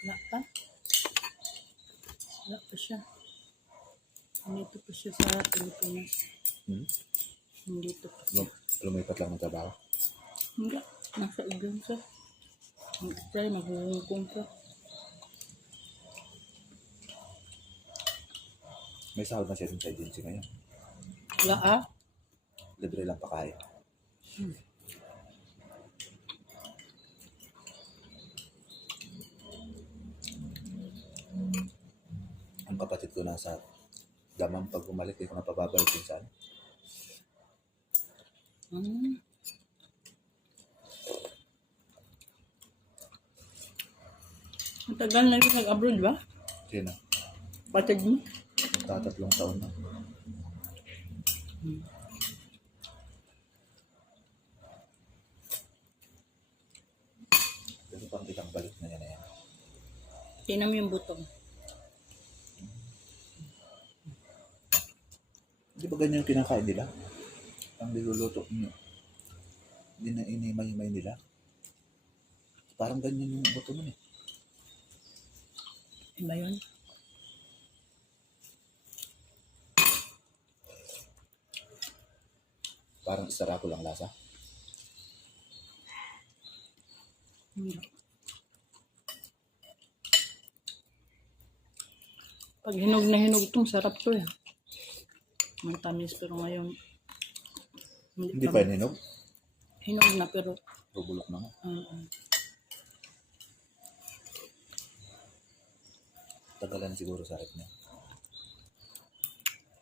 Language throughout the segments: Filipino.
Wala pa. Wala pa siya. Nandito pa siya sa Pilipinas. Nandito pa siya. Lumipat lang ng trabaho. Hindi. Nasa ibang siya. Mag-try, mag-hungkong ka. May sahod na siya din sa agency ngayon. Wala ah. Libre lang pakain. Ang kapatid ko nasa Damang, pag bumalik, di ko na pababalik din sa ano. Ang tagal na rin nag-abroad ba? Sino? Patid mo? Magtatatlong taon na. Pero pang ilang balik na yan. Tingnan mo yung butong. Di ba ganyan yung kinakain nila? Ang niluluto niyo. Hindi na inimay-imay nila. Parang ganyan yung buto nun eh. Iba yun? Parang isarako lang lasa. Hindi. Pag hinog na hinog itong sarap to eh. Mantamis pero ngayon Hindi pa yan hinog? hinog na pero Bubulok na nga. Tagalan siguro sa akin niya.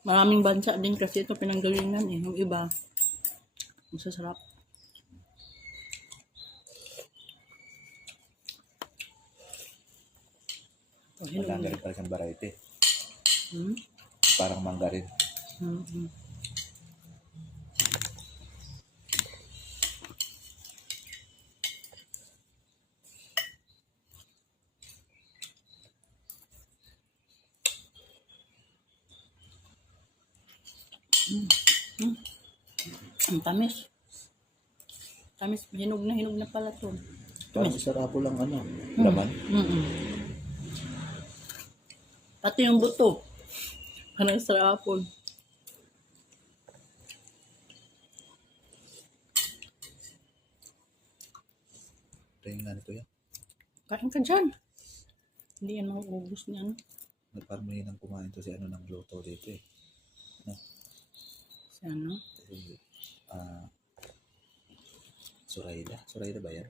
Maraming bansa din kasi ito pinanggalingan eh. Yung iba, masasarap. Oh, hinog Malanga na. rin pala siyang variety. Hmm? Parang mangga rin. Ang tamis. Tamis, hinog na pala to. Parang isarako lang ano. Laman. Pati yung buto. Parang sarapon. Tingin nga nito yan. Kain ka dyan. Hindi yan mauubos niyan. Parang may nang kumain to si ano ng luto dito eh. Si ano? Kasi, Suraida. Suraida ba yan?